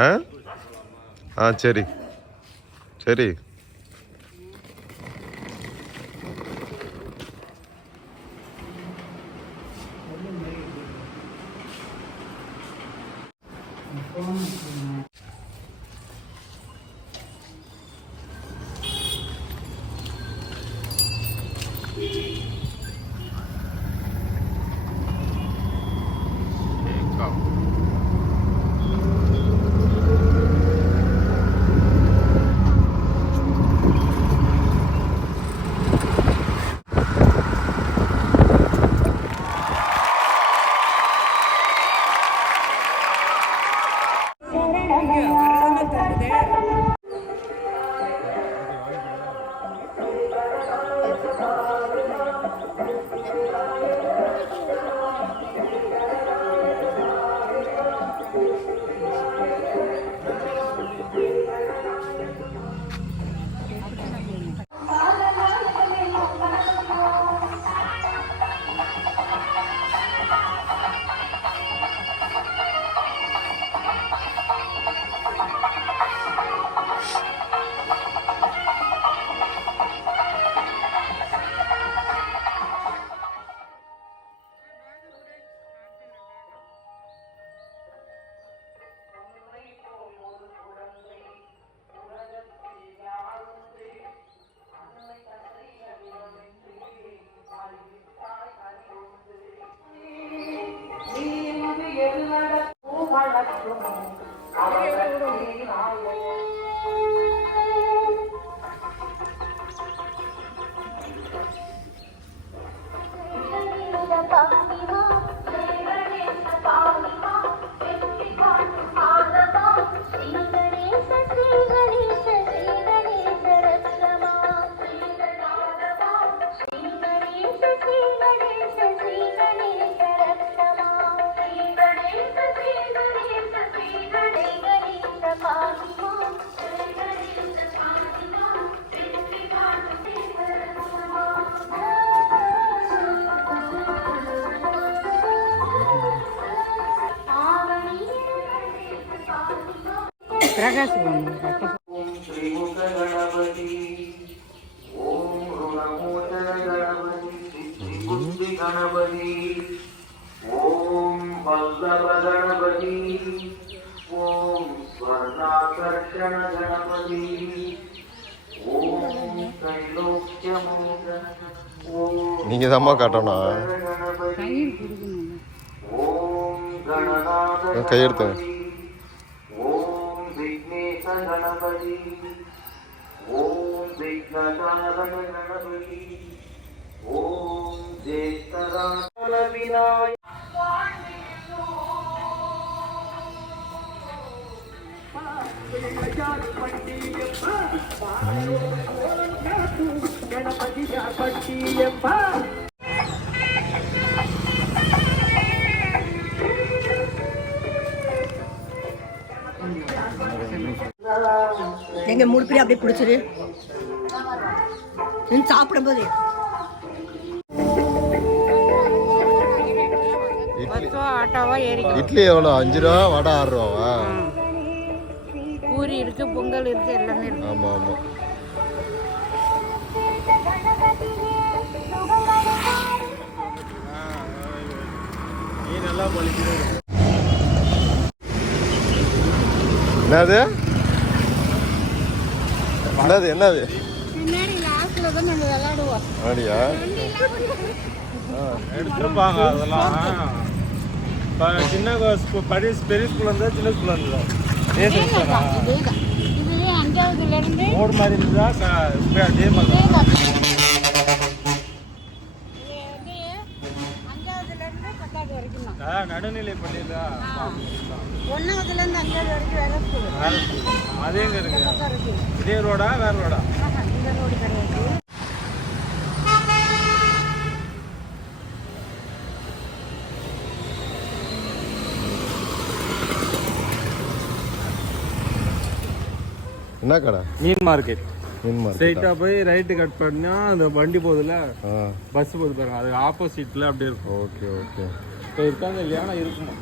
ஆ ஆ சரி சரி. ஓம் ஸ்ரீமுக கணபதி, ஓம் ருணமோச்சன கணபதி, சித்தி புத்தி கணபதி, ஓம் வல்லப கணபதி, ஓம் ஸ்வர்ணாகர்ஷண கணபதி, ஓம் தைலோக்கியமோகன, ஓம் நீங்க தாம்மா காட்டணும். கணபதி, ஓம் கணநாத கையெடுத்து गणपति, ओम विघ्नकारण गणपति, ओम ज्येष्ठराज विनायक गणपति எங்க மூணு பேரும் அப்படியே பிடிச்சிரு சாப்பிடும் போது இட்லி எவ்வளோ? 5 ரூபா, வடை 6 ரூபாவா? பூரி இருக்கு, பொங்கல் இருக்கு, எல்லாமே இருக்கு. ஆமா ஆமா. என்னது என்னது என்னது? பின்னாடி லாஸ்ட்ல தான் நம்ம விளையாடுவோம். அப்படியா? எடுத்துருப்பாங்க அதெல்லாம். சின்ன பெரிய ஸ்கூல் இருந்தா சின்ன ஸ்கூல் இருந்தா இதுலயே 5வதுல இருந்து ஓடு மாதிரி இருந்தா அதே மாதிரி நடுநிலை பள்ளியில 1வதுல இருந்து 5வது வரைக்கும் வேற ஸ்கூல். அதே எங்க இருக்கு? இதே ரோடா வேற ரோடா? இந்த ரோடு கிடையாது. என்ன கடை? மீன் மார்க்கெட். மீன் மார்க்கெட். ஸ்ட்ரைட்டா போய் ரைட்டு கட் பண்ணா அந்த வண்டி போகுதுல, பஸ் போகுது பாருங்க, அது ஆப்போசிட்ல அப்படியே இருக்கும். Okay okay. இப்போ இருக்காங்க இல்லையா? இருக்குமா?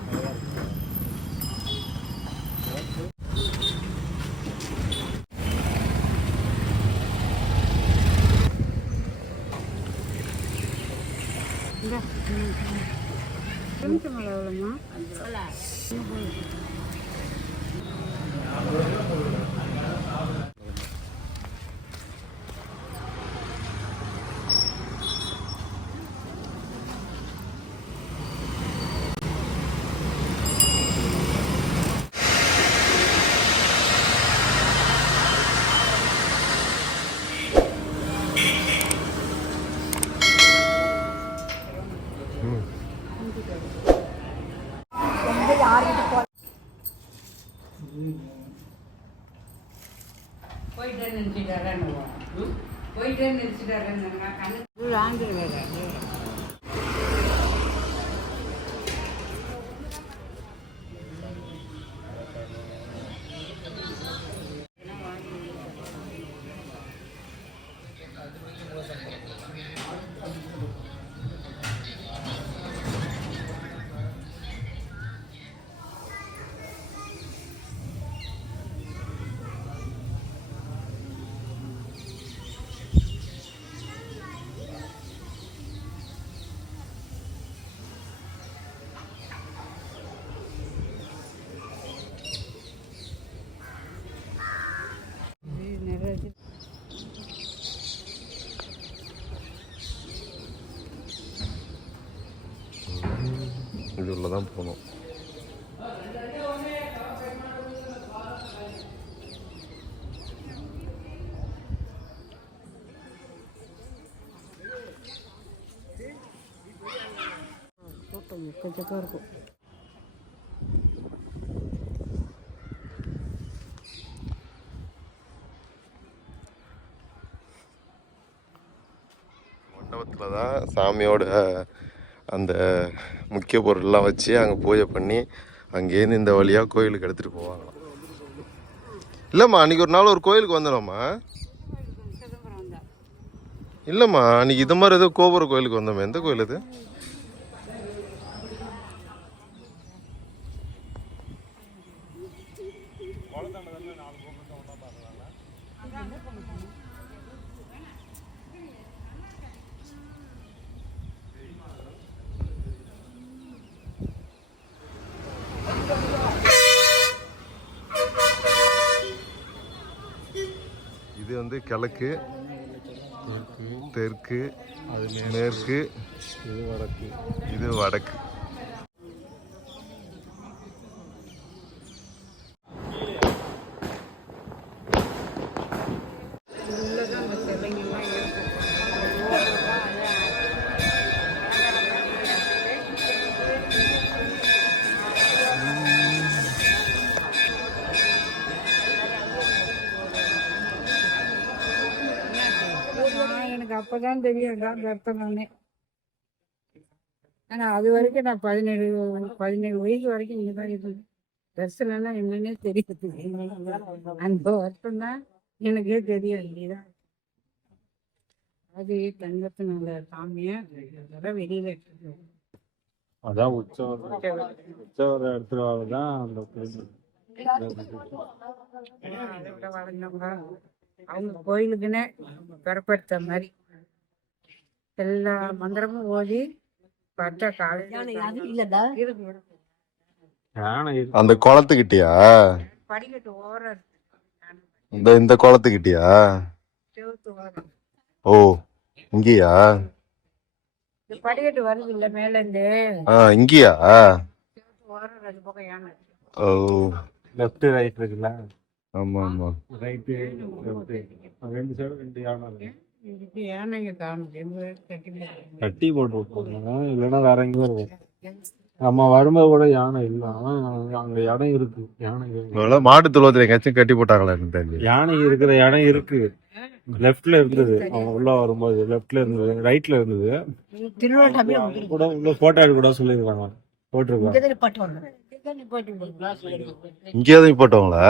இது உள்ள தான் போகணும். எக்கச்சக்கம் இருக்கும். மண்டபத்தில் தான் சாமியோட அந்த முக்கிய பொருள்லாம் வச்சு அங்கே பூஜை பண்ணி அங்கேருந்து இந்த வழியாக கோயிலுக்கு எடுத்துகிட்டு போவாங்களாம். இல்லைம்மா அன்றைக்கி ஒரு நாள் ஒரு கோயிலுக்கு வந்தோம்மா. இல்லைம்மா அன்றைக்கி இது மாதிரி ஏதோ கோபுர கோயிலுக்கு வந்தோம்மா. எந்த கோயில் இது? இது வந்து கிழக்கு, தெற்கு, மேற்கு, இது வடக்கு, இது வடக்கு. எனக்கு அப்பதான் தெரியும் கர்த்தனே. ஆனா அது வரைக்கும் நான் 17 வயசு வரைக்கும் இங்கே தான் இருந்தேன். தரிசனம்லாம் என்னன்னே தெரியுது. அந்த வருஷம் தான் எனக்கே தெரியும். இல்லையா அது தங்கத்தினால சாமியை வெளியில எடுத்து அதான் உற்சவர இடத்துல தான் அந்த அதோட வளர்ந்தவங்க அவங்க கோயிலுக்குன்னே பிறப்படுத்த மாதிரி எல்லா மந்திரமும் ஓதி பார்த்தா காலையில் அந்த குளத்துக்கிட்டியா? படிக்கட்டு ஓரம் இந்த குளத்துக்கிட்டியா? செவத்து ஓரம். ஓ இங்கேயா? இந்த படிக்கட்டு வருது இல்ல மேல இருந்து இங்கேயா? செவத்து ஓரம் 2 பக்கம் யானை. ஓ லெஃப்ட் ரைட் இருக்குல்ல? ஆமா ஆமா ரைட்டு ரெண்டு சைடு 2 யானை இருக்கு. இதுக்கு யானைங்க காணும் கட்டி போட்டு விட்டுருக்காங்க. இல்லைன்னா வேற எங்கேயும் இருக்கும். நம்ம வரும்போது கூட யானை இல்லை. அங்க இடம் இருக்கு. யானை மாட்டு தொழுவத்துல எங்கேயாச்சும் கட்டி போட்டாங்களா? யானை இருக்கிற இடம் இருக்கு. லெஃப்ட்ல இருந்தது. அவங்க உள்ள வரும்போது லெஃப்ட்ல இருந்தது, ரைட்ல இருந்தது. கூட உள்ள போட்டோ எடுக்க கூட சொல்லியிருக்காங்க. போட்டிருக்காங்க. இங்கேயாவது போட்டவங்களா?